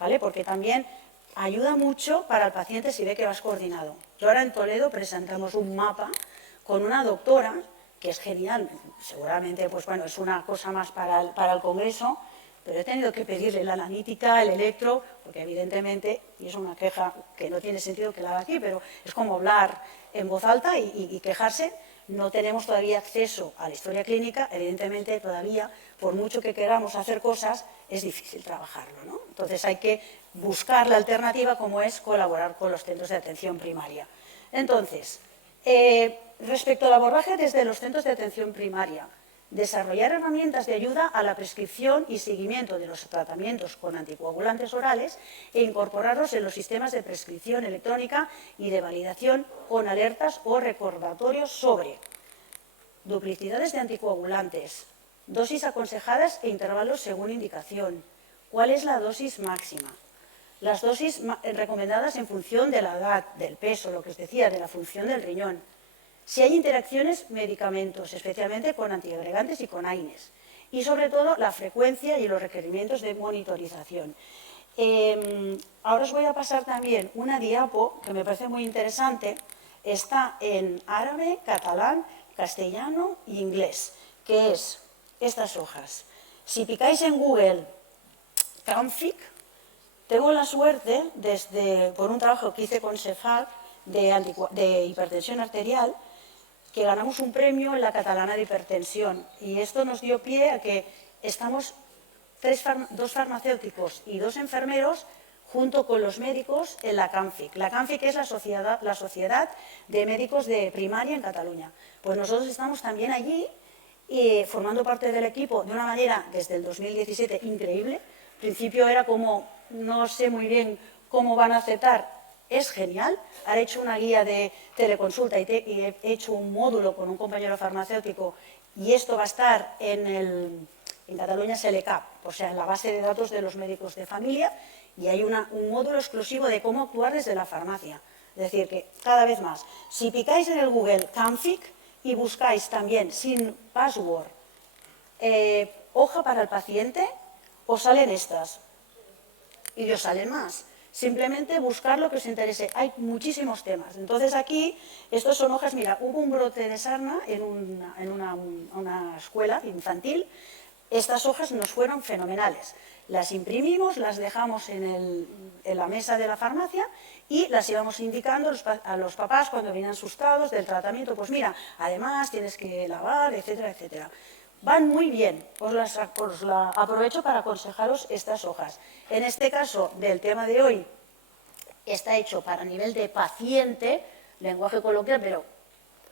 ¿vale? Porque también ayuda mucho para el paciente si ve que vas coordinado. Yo ahora en Toledo presentamos un mapa con una doctora que es genial, seguramente pues bueno, es una cosa más para el congreso, pero he tenido que pedirle la analítica, el electro, porque evidentemente, y es una queja que no tiene sentido que la haga aquí, pero es como hablar en voz alta y quejarse. No tenemos todavía acceso a la historia clínica, evidentemente todavía, por mucho que queramos hacer cosas, es difícil trabajarlo, ¿no? Entonces hay que buscar la alternativa como es colaborar con los centros de atención primaria. Entonces, respecto al abordaje desde los centros de atención primaria, Desarrollar herramientas de ayuda a la prescripción y seguimiento de los tratamientos con anticoagulantes orales e incorporarlos en los sistemas de prescripción electrónica y de validación con alertas o recordatorios sobre duplicidades de anticoagulantes, dosis aconsejadas e intervalos según indicación, cuál es la dosis máxima, las dosis recomendadas en función de la edad, del peso, lo que os decía, de la función del riñón, si hay interacciones medicamentos, especialmente con antiagregantes y con AINES, y sobre todo la frecuencia y los requerimientos de monitorización. Ahora os voy a pasar también una diapo que me parece muy interesante, está en árabe, catalán, castellano e inglés, que es estas hojas. Si picáis en Google Camfic, tengo la suerte, por un trabajo que hice con Cefal de hipertensión arterial, que ganamos un premio en la Catalana de Hipertensión. Y esto nos dio pie a que estamos dos farmacéuticos y 2 enfermeros junto con los médicos en la Camfic. La Camfic es la Sociedad de Médicos de Primaria en Cataluña. Pues nosotros estamos también allí formando parte del equipo de una manera, desde el 2017, increíble. Al principio era como, no sé muy bien cómo van a aceptar. Es genial. He hecho una guía de teleconsulta y he hecho un módulo con un compañero farmacéutico y esto va a estar en Cataluña SELECAP, o sea, en la base de datos de los médicos de familia, y hay un módulo exclusivo de cómo actuar desde la farmacia. Es decir, que cada vez más, si picáis en el Google Camfic y buscáis también sin password hoja para el paciente, os salen estas y os salen más. Simplemente buscar lo que os interese. Hay muchísimos temas. Entonces aquí, estos son hojas, mira, hubo un brote de sarna en una escuela infantil. Estas hojas nos fueron fenomenales. Las imprimimos, las dejamos en la mesa de la farmacia y las íbamos indicando a los papás cuando venían asustados del tratamiento. Pues mira, además tienes que lavar, etcétera, etcétera. Van muy bien, os la aprovecho para aconsejaros estas hojas. En este caso, del tema de hoy, está hecho para nivel de paciente, lenguaje coloquial, pero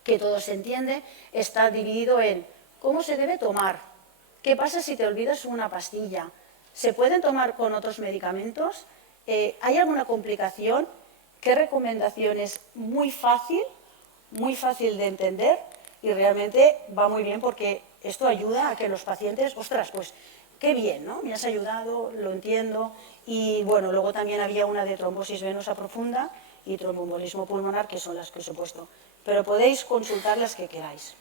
que todo se entiende, está dividido en cómo se debe tomar, qué pasa si te olvidas una pastilla, se pueden tomar con otros medicamentos, hay alguna complicación, qué recomendaciones, muy fácil de entender y realmente va muy bien porque esto ayuda a que los pacientes, ostras, pues qué bien, ¿no? Me has ayudado, lo entiendo. Y bueno, luego también había una de trombosis venosa profunda y tromboembolismo pulmonar, que son las que os he puesto. Pero podéis consultar las que queráis.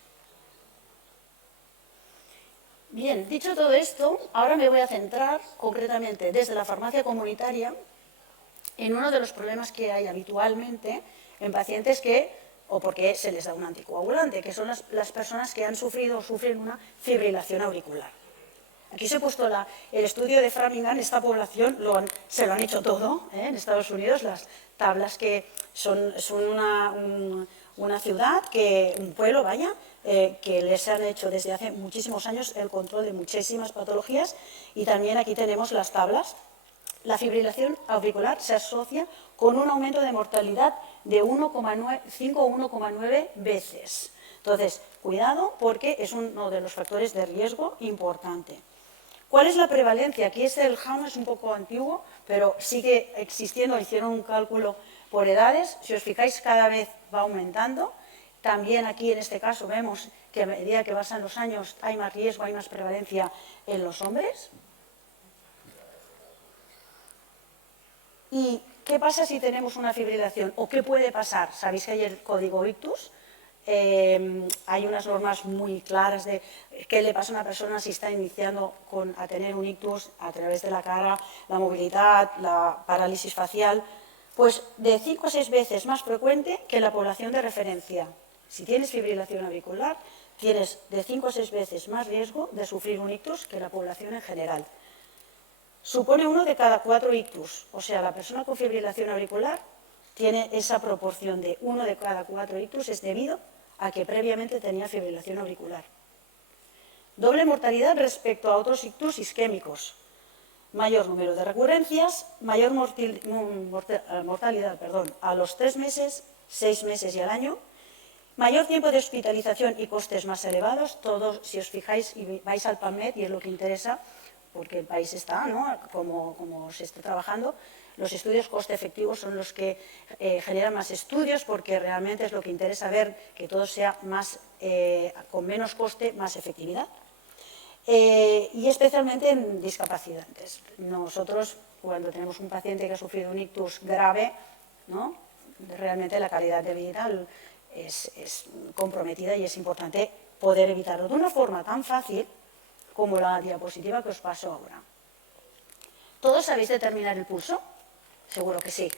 Bien, dicho todo esto, ahora me voy a centrar concretamente desde la farmacia comunitaria en uno de los problemas que hay habitualmente en pacientes o porque se les da un anticoagulante, que son las personas que han sufrido o sufren una fibrilación auricular. Aquí os he puesto el estudio de Framingham. Esta población se lo han hecho todo en Estados Unidos, las tablas que son una ciudad, un pueblo, vaya, que les han hecho desde hace muchísimos años el control de muchísimas patologías y también aquí tenemos las tablas. La fibrilación auricular se asocia con un aumento de mortalidad de 5 o 1,9 veces. Entonces, cuidado porque es uno de los factores de riesgo importante. ¿Cuál es la prevalencia? Aquí el JAMA es un poco antiguo, pero sigue existiendo. Hicieron un cálculo por edades. Si os fijáis, cada vez va aumentando. También aquí, en este caso, vemos que a medida que pasan los años hay más riesgo, hay más prevalencia en los hombres. ¿Y qué pasa si tenemos una fibrilación? ¿O qué puede pasar? ¿Sabéis que hay el código ictus? Hay unas normas muy claras de qué le pasa a una persona si está iniciando a tener un ictus a través de la cara, la movilidad, la parálisis facial. Pues de 5 a 6 veces más frecuente que en la población de referencia. Si tienes fibrilación auricular, tienes de 5 a 6 veces más riesgo de sufrir un ictus que la población en general. Supone 1 de cada 4 ictus, o sea, la persona con fibrilación auricular tiene esa proporción de 1 de cada 4 ictus, es debido a que previamente tenía fibrilación auricular. Doble mortalidad respecto a otros ictus isquémicos. Mayor número de recurrencias, mayor mortalidad a los 3 meses, 6 meses y al año, Mayor tiempo de hospitalización y costes más elevados, todos, si os fijáis y vais al PubMed, y es lo que interesa, porque el país está, ¿no?, como se está trabajando, los estudios coste efectivos son los que generan más estudios, porque realmente es lo que interesa ver que todo sea más, con menos coste, más efectividad. Y especialmente en discapacitantes. Nosotros, cuando tenemos un paciente que ha sufrido un ictus grave, ¿no?, realmente la calidad de vida es comprometida y es importante poder evitarlo de una forma tan fácil como la diapositiva que os paso ahora. ¿Todos sabéis determinar el pulso? Seguro que sí.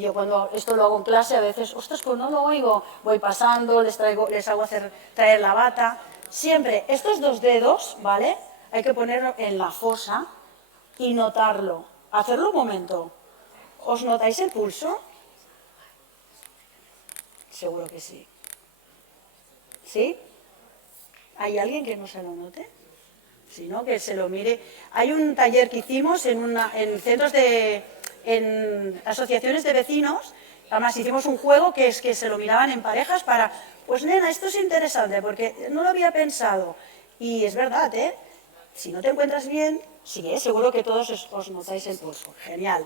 Yo cuando esto lo hago en clase a veces, ostras, pues no lo oigo, voy pasando, les hago traer la bata. Siempre estos dos dedos, ¿vale?, hay que ponerlo en la fosa y notarlo. Hacerlo un momento. ¿Os notáis el pulso? Seguro que sí. ¿Sí? ¿Hay alguien que no se lo note? Si no, que se lo mire. Hay un taller que hicimos en centros en asociaciones de vecinos. Además, hicimos un juego que es que se lo miraban en parejas para, pues nena, esto es interesante porque no lo había pensado. Y es verdad, ¿eh? Si no te encuentras bien, sí, seguro que todos os notáis el pulso. Genial.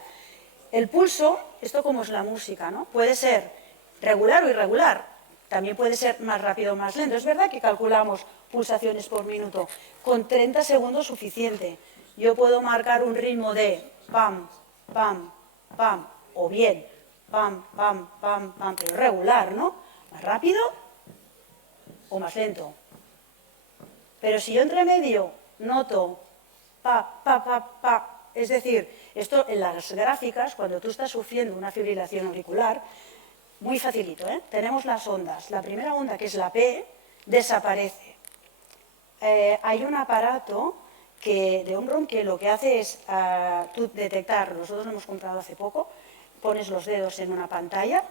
El pulso, esto como es la música, ¿no?, puede ser regular o irregular. También puede ser más rápido o más lento. Es verdad que calculamos pulsaciones por minuto. Con 30 segundos suficiente. Yo puedo marcar un ritmo de pam, pam, pam, o bien pam, pam, pam, pam, pero regular, ¿no? Más rápido o más lento. Pero si yo entre medio noto pa, pa, pa, pa, es decir, esto en las gráficas, cuando tú estás sufriendo una fibrilación auricular, muy facilito, ¿eh? Tenemos las ondas. La primera onda, que es la P, desaparece. Hay un aparato de Omron que lo que hace es tú detectar, nosotros lo hemos comprado hace poco, pones los dedos en una pantalla,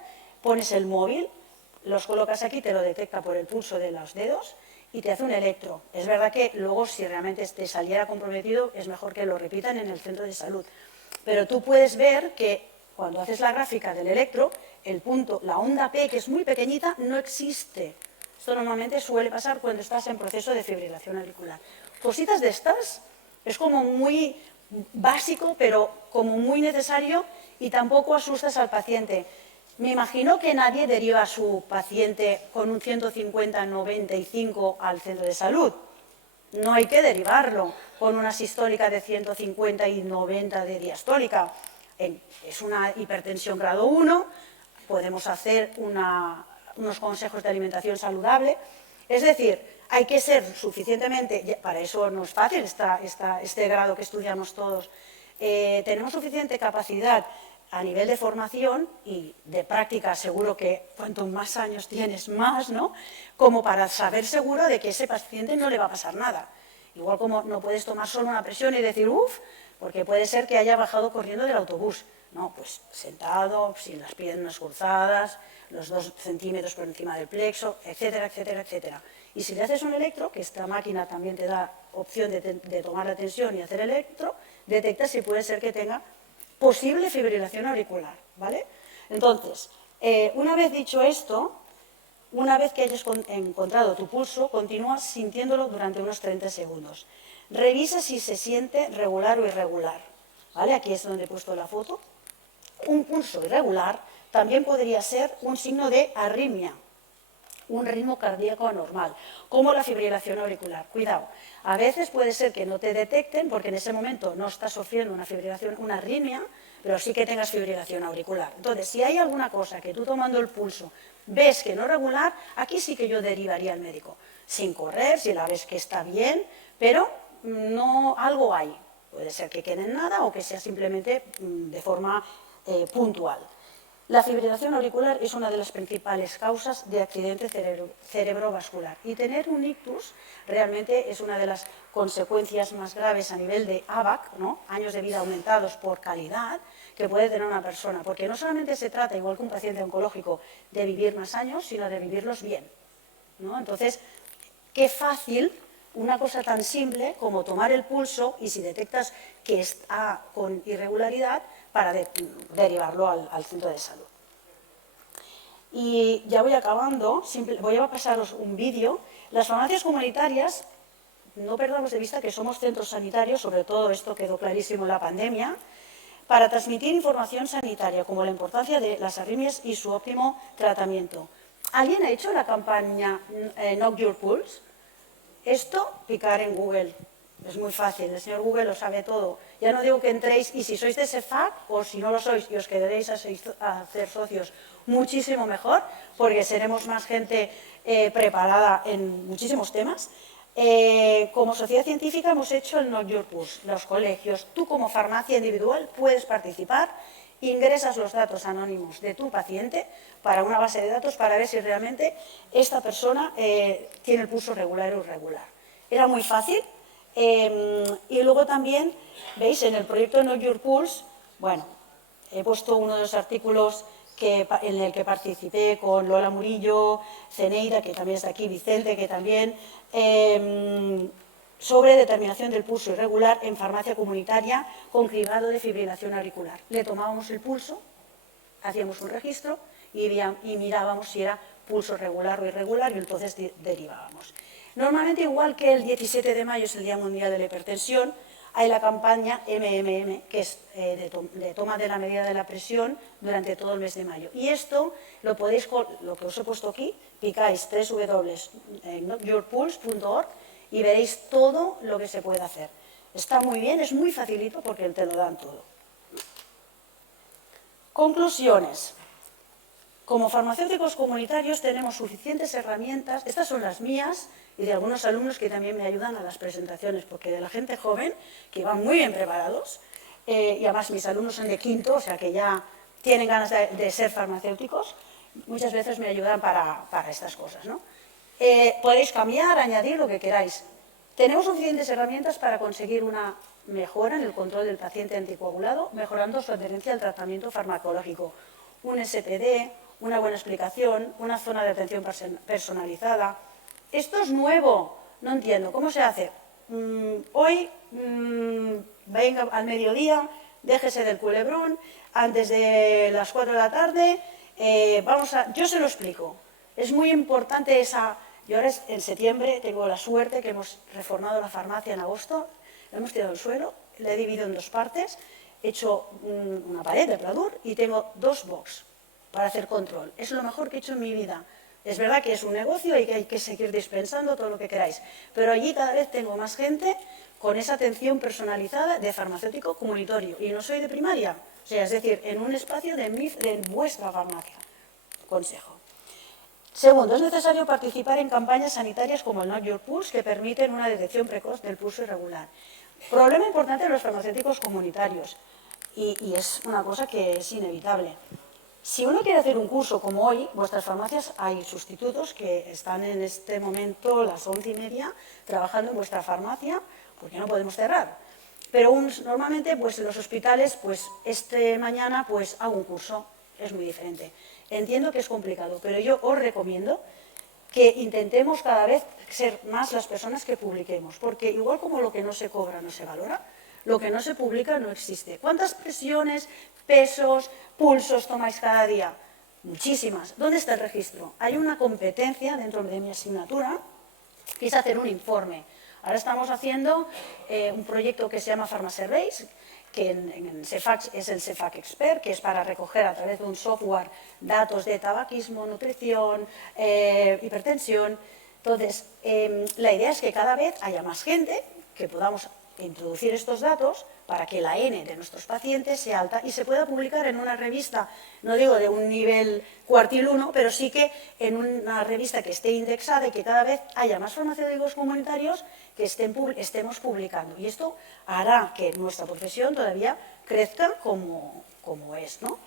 pones el móvil, los colocas aquí, te lo detecta por el pulso de los dedos y te hace un electro. Es verdad que luego, si realmente te saliera comprometido, es mejor que lo repitan en el centro de salud. Pero tú puedes ver que cuando haces la gráfica del electro, el punto, la onda P, que es muy pequeñita, no existe. Esto normalmente suele pasar cuando estás en proceso de fibrilación auricular. Cositas de estas, es como muy básico, pero como muy necesario y tampoco asustas al paciente. Me imagino que nadie deriva a su paciente con un 150/95 al centro de salud. No hay que derivarlo con una sistólica de 150 y 90 de diastólica. Es una hipertensión grado 1, podemos hacer unos consejos de alimentación saludable. Es decir, hay que ser suficientemente, para eso no es fácil este grado que estudiamos todos, tenemos suficiente capacidad a nivel de formación y de práctica, seguro que cuanto más años tienes más, ¿no?, como para saber seguro de que ese paciente no le va a pasar nada. Igual como no puedes tomar solo una presión y decir, uff, porque puede ser que haya bajado corriendo del autobús. No, pues sentado, sin las piernas cruzadas, los 2 centímetros por encima del plexo, etcétera, etcétera, etcétera. Y si le haces un electro, que esta máquina también te da opción de tomar la tensión y hacer electro, detecta si puede ser que tenga posible fibrilación auricular, ¿vale? Entonces, una vez dicho esto, una vez que hayas encontrado tu pulso, continúa sintiéndolo durante unos 30 segundos. Revisa si se siente regular o irregular, ¿vale? Aquí es donde he puesto la foto. Un pulso irregular también podría ser un signo de arritmia, un ritmo cardíaco anormal, como la fibrilación auricular. Cuidado, a veces puede ser que no te detecten porque en ese momento no estás sufriendo una fibrilación, una arritmia, pero sí que tengas fibrilación auricular. Entonces, si hay alguna cosa que tú tomando el pulso ves que no es regular, aquí sí que yo derivaría al médico, sin correr, si la ves que está bien, pero no, algo hay. Puede ser que quede en nada o que sea simplemente de forma puntual. La fibrilación auricular es una de las principales causas de accidente cerebrovascular y tener un ictus realmente es una de las consecuencias más graves a nivel de ABAC, ¿no?, años de vida aumentados por calidad, que puede tener una persona, porque no solamente se trata, igual que un paciente oncológico, de vivir más años, sino de vivirlos bien, ¿no? Entonces, qué fácil una cosa tan simple como tomar el pulso y si detectas que está con irregularidad, para derivarlo al centro de salud. Y ya voy acabando, voy a pasaros un vídeo. Las farmacias comunitarias, no perdamos de vista que somos centros sanitarios, sobre todo esto quedó clarísimo en la pandemia, para transmitir información sanitaria, como la importancia de las arritmias y su óptimo tratamiento. ¿Alguien ha hecho la campaña Knock Your Pulse? Esto, picar en Google. Es muy fácil, el señor Google lo sabe todo. Ya no digo que entréis, y si sois de SEFAC, o si no lo sois y os quedaréis a hacer socios, muchísimo mejor, porque seremos más gente preparada en muchísimos temas. Como sociedad científica hemos hecho el Knock Your Pulse, los colegios. Tú como farmacia individual puedes participar, ingresas los datos anónimos de tu paciente para una base de datos para ver si realmente esta persona tiene el pulso regular o irregular. Era muy fácil. Y luego también, veis, en el proyecto Know Your Pulse, bueno, he puesto uno de los artículos en el que participé con Lola Murillo, Ceneida, que también está aquí, Vicente, que también, sobre determinación del pulso irregular en farmacia comunitaria con cribado de fibrilación auricular. Le tomábamos el pulso, hacíamos un registro y mirábamos si era pulso regular o irregular y entonces derivábamos. Normalmente, igual que el 17 de mayo es el Día Mundial de la Hipertensión, hay la campaña MMM, que es de toma de la medida de la presión durante todo el mes de mayo. Y esto lo podéis, lo que os he puesto aquí, picáis www.yourpulse.org y veréis todo lo que se puede hacer. Está muy bien, es muy facilito porque te lo dan todo. Conclusiones. Como farmacéuticos comunitarios tenemos suficientes herramientas, estas son las mías y de algunos alumnos que también me ayudan a las presentaciones, porque de la gente joven, que van muy bien preparados, y además mis alumnos son de quinto, o sea que ya tienen ganas de ser farmacéuticos, muchas veces me ayudan para estas cosas, ¿no? Podéis cambiar, añadir lo que queráis. Tenemos suficientes herramientas para conseguir una mejora en el control del paciente anticoagulado, mejorando su adherencia al tratamiento farmacológico. Un SPD, una buena explicación, una zona de atención personalizada. Esto es nuevo, no entiendo, ¿cómo se hace? Hoy, venga al mediodía, déjese del culebrón, antes de las 4 de la tarde, yo se lo explico. Es muy importante esa. Yo ahora en septiembre tengo la suerte que hemos reformado la farmacia en agosto, la hemos tirado al suelo, la he dividido en dos partes, he hecho una pared de pladur y tengo 2 box para hacer control. Es lo mejor que he hecho en mi vida. Es verdad que es un negocio y que hay que seguir dispensando todo lo que queráis, pero allí cada vez tengo más gente con esa atención personalizada de farmacéutico comunitario. Y no soy de primaria, o sea, es decir, en un espacio de vuestra farmacia. Consejo. Segundo, es necesario participar en campañas sanitarias como el Know Your Pulse, que permiten una detección precoz del pulso irregular. Problema importante de los farmacéuticos comunitarios, y es una cosa que es inevitable. Si uno quiere hacer un curso como hoy, vuestras farmacias, hay sustitutos que están en este momento, las 11:30, trabajando en vuestra farmacia, porque no podemos cerrar. Pero normalmente, pues en los hospitales, pues mañana, pues hago un curso, es muy diferente. Entiendo que es complicado, pero yo os recomiendo que intentemos cada vez ser más las personas que publiquemos, porque igual como lo que no se cobra no se valora, lo que no se publica no existe. ¿Cuántas presiones, pesos, pulsos tomáis cada día? Muchísimas. ¿Dónde está el registro? Hay una competencia dentro de mi asignatura, que es hacer un informe. Ahora estamos haciendo un proyecto que se llama PharmaSurveys, que en CEFAC es el CEFAC Expert, que es para recoger a través de un software datos de tabaquismo, nutrición, hipertensión. Entonces, la idea es que cada vez haya más gente que podamos introducir estos datos para que la N de nuestros pacientes sea alta y se pueda publicar en una revista, no digo de un nivel cuartil 1, pero sí que en una revista que esté indexada y que cada vez haya más farmacéuticos comunitarios que estemos publicando. Y esto hará que nuestra profesión todavía crezca como es, ¿no?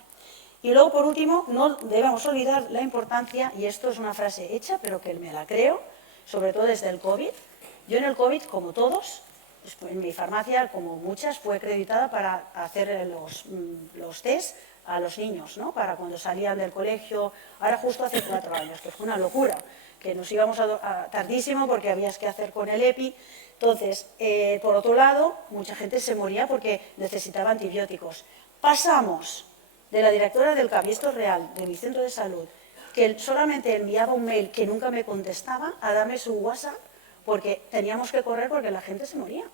Y luego, por último, no debemos olvidar la importancia, y esto es una frase hecha, pero que me la creo, sobre todo desde el COVID. Yo en el COVID, como todos, en mi farmacia, como muchas, fue acreditada para hacer los test a los niños, ¿no? Para cuando salían del colegio, ahora justo hace 4 años, que fue una locura, que nos íbamos tardísimo porque habías que hacer con el EPI. Entonces, por otro lado, mucha gente se moría porque necesitaba antibióticos. Pasamos de la directora del CAP, y esto es real, de mi centro de salud, que solamente enviaba un mail que nunca me contestaba a darme su WhatsApp porque teníamos que correr porque la gente se moría.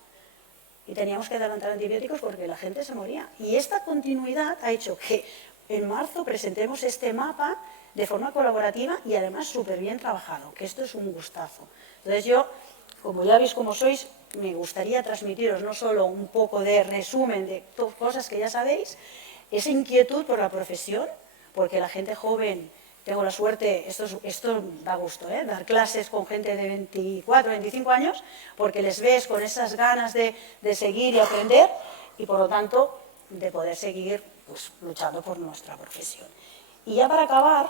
Y teníamos que adelantar antibióticos porque la gente se moría. Y esta continuidad ha hecho que en marzo presentemos este mapa de forma colaborativa y además súper bien trabajado, que esto es un gustazo. Entonces yo, como ya veis cómo sois, me gustaría transmitiros no solo un poco de resumen de cosas que ya sabéis, esa inquietud por la profesión, porque la gente joven, tengo la suerte, esto da gusto, dar clases con gente de 24, 25 años, porque les ves con esas ganas de seguir y aprender y por lo tanto de poder seguir pues, luchando por nuestra profesión. Y ya para acabar,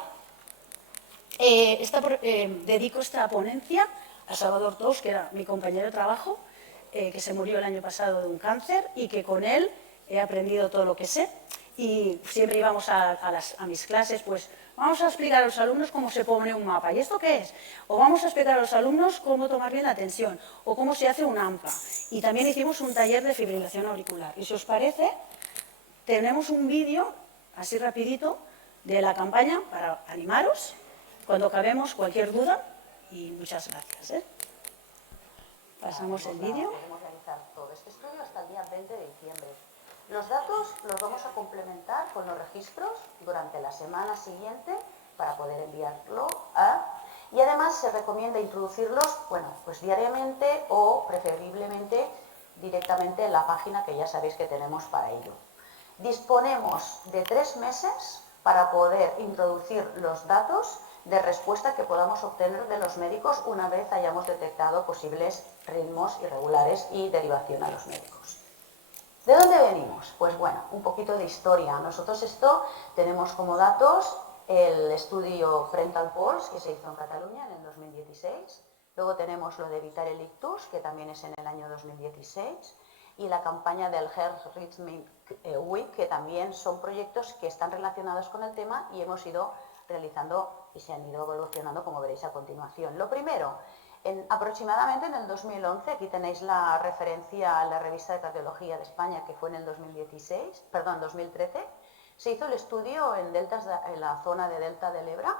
dedico esta ponencia a Salvador Tous, que era mi compañero de trabajo, que se murió el año pasado de un cáncer y que con él he aprendido todo lo que sé. Y siempre íbamos a mis clases, pues vamos a explicar a los alumnos cómo se pone un mapa. ¿Y esto qué es? O vamos a explicar a los alumnos cómo tomar bien la tensión o cómo se hace un AMPA. Y también hicimos un taller de fibrilación auricular. Y si os parece, tenemos un vídeo, así rapidito, de la campaña para animaros cuando acabemos cualquier duda. Y muchas gracias. Pasamos el vídeo. Podemos realizar todo este estudio hasta el día 20 de diciembre. Los datos los vamos a complementar con los registros durante la semana siguiente para poder enviarlo y además se recomienda introducirlos, bueno, pues diariamente o preferiblemente directamente en la página que ya sabéis que tenemos para ello. Disponemos de 3 meses para poder introducir los datos de respuesta que podamos obtener de los médicos una vez hayamos detectado posibles ritmos irregulares y derivación a los médicos. ¿De dónde venimos? Pues bueno, un poquito de historia. Nosotros esto tenemos como datos el estudio Frental Pulse que se hizo en Cataluña en el 2016. Luego tenemos lo de evitar el ictus, que también es en el año 2016. Y la campaña del Heart Rhythm Week, que también son proyectos que están relacionados con el tema y hemos ido realizando y se han ido evolucionando, como veréis a continuación. Lo primero, aproximadamente en el 2011, aquí tenéis la referencia a la revista de cardiología de España, que fue en el 2013, se hizo el estudio en la zona de Delta del Ebra,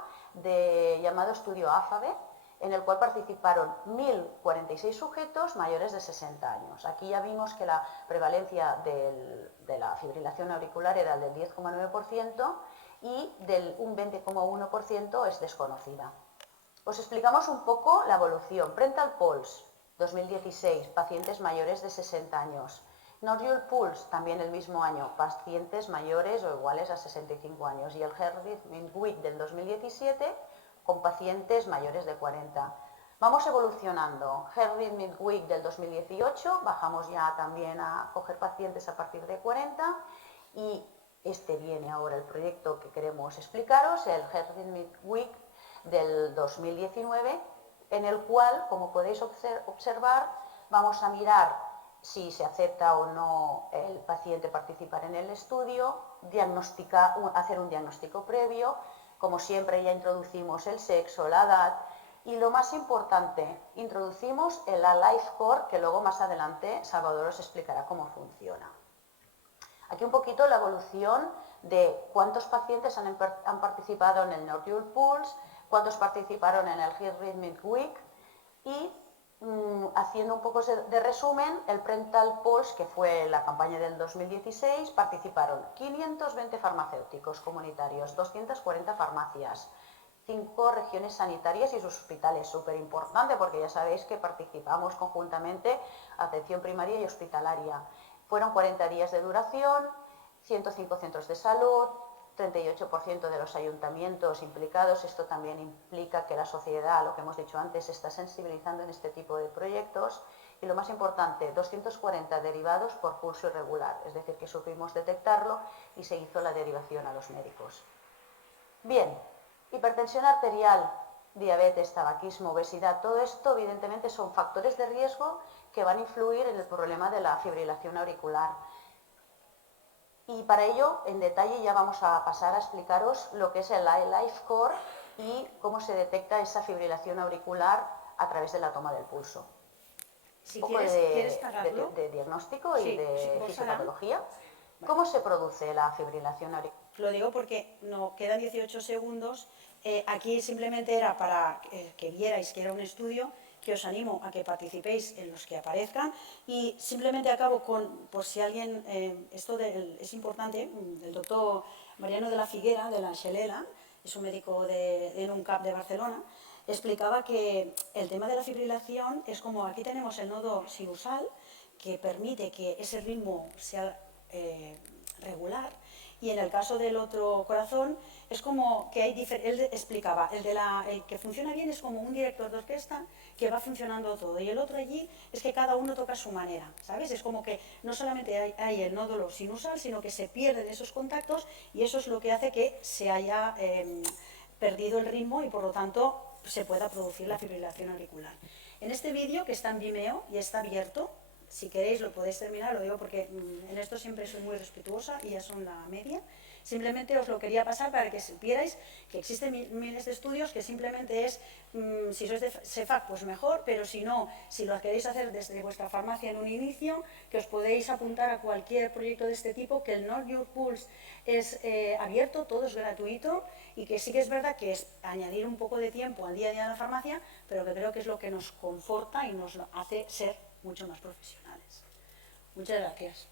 llamado estudio AFABE, en el cual participaron 1.046 sujetos mayores de 60 años. Aquí ya vimos que la prevalencia de la fibrilación auricular era del 10,9% y un 20,1% es desconocida. Os explicamos un poco la evolución. Frental Pulse, 2016, pacientes mayores de 60 años. Nodular Pulse, también el mismo año, pacientes mayores o iguales a 65 años. Y el Heart Rhythm Week del 2017, con pacientes mayores de 40. Vamos evolucionando. Heart Rhythm Week del 2018, bajamos ya también a coger pacientes a partir de 40 y este viene ahora el proyecto que queremos explicaros, el Heart Rhythm Week del 2019, en el cual, como podéis observar, vamos a mirar si se acepta o no el paciente participar en el estudio, hacer un diagnóstico previo, como siempre ya introducimos el sexo, la edad y lo más importante, introducimos el Life Core, que luego más adelante Salvador os explicará cómo funciona. Aquí un poquito la evolución de cuántos pacientes han participado en el Nodular Pulse, cuántos participaron en el Heart Rhythm Week y haciendo un poco de resumen, el Frental Pulse, que fue la campaña del 2016, participaron 520 farmacéuticos comunitarios, 240 farmacias, 5 regiones sanitarias y sus hospitales, súper importante porque ya sabéis que participamos conjuntamente atención primaria y hospitalaria. Fueron 40 días de duración, 105 centros de salud, 38% de los ayuntamientos implicados. Esto también implica que la sociedad, lo que hemos dicho antes, se está sensibilizando en este tipo de proyectos. Y lo más importante, 240 derivados por pulso irregular, es decir, que supimos detectarlo y se hizo la derivación a los médicos. Bien, hipertensión arterial, diabetes, tabaquismo, obesidad, todo esto evidentemente son factores de riesgo que van a influir en el problema de la fibrilación auricular. Y para ello, en detalle, ya vamos a pasar a explicaros lo que es el Life Core y cómo se detecta esa fibrilación auricular a través de la toma del pulso. Si Un poco de diagnóstico sí, y de sí, fisiopatología. ¿Cómo se produce la fibrilación auricular? Lo digo porque no quedan 18 segundos. Aquí simplemente era para que vierais que era un estudio, que os animo a que participéis en los que aparezcan, y simplemente acabo con, por si alguien, es importante, el doctor Mariano de la Figuera, de la Xelela, es un médico en un CAP de Barcelona, explicaba que el tema de la fibrilación es como, aquí tenemos el nodo sinusal, que permite que ese ritmo sea regular, y en el caso del otro corazón es como que él explicaba, el que funciona bien es como un director de orquesta que va funcionando todo, y el otro allí es que cada uno toca a su manera, ¿sabes? Es como que no solamente hay el nódulo sinusal, sino que se pierden esos contactos, y eso es lo que hace que se haya perdido el ritmo y por lo tanto se pueda producir la fibrilación auricular. En este vídeo, que está en Vimeo y está abierto, si queréis lo podéis terminar, lo digo porque en esto siempre soy muy respetuosa y ya son la media. Simplemente os lo quería pasar para que supierais que existen miles de estudios, que simplemente es, si sois de CEFAC, pues mejor, pero si no, si lo queréis hacer desde vuestra farmacia en un inicio, que os podéis apuntar a cualquier proyecto de este tipo, que el Know Your Pulse es abierto, todo es gratuito, y que sí que es verdad que es añadir un poco de tiempo al día a día de la farmacia, pero que creo que es lo que nos conforta y nos hace ser mucho más profesionales. Muchas gracias.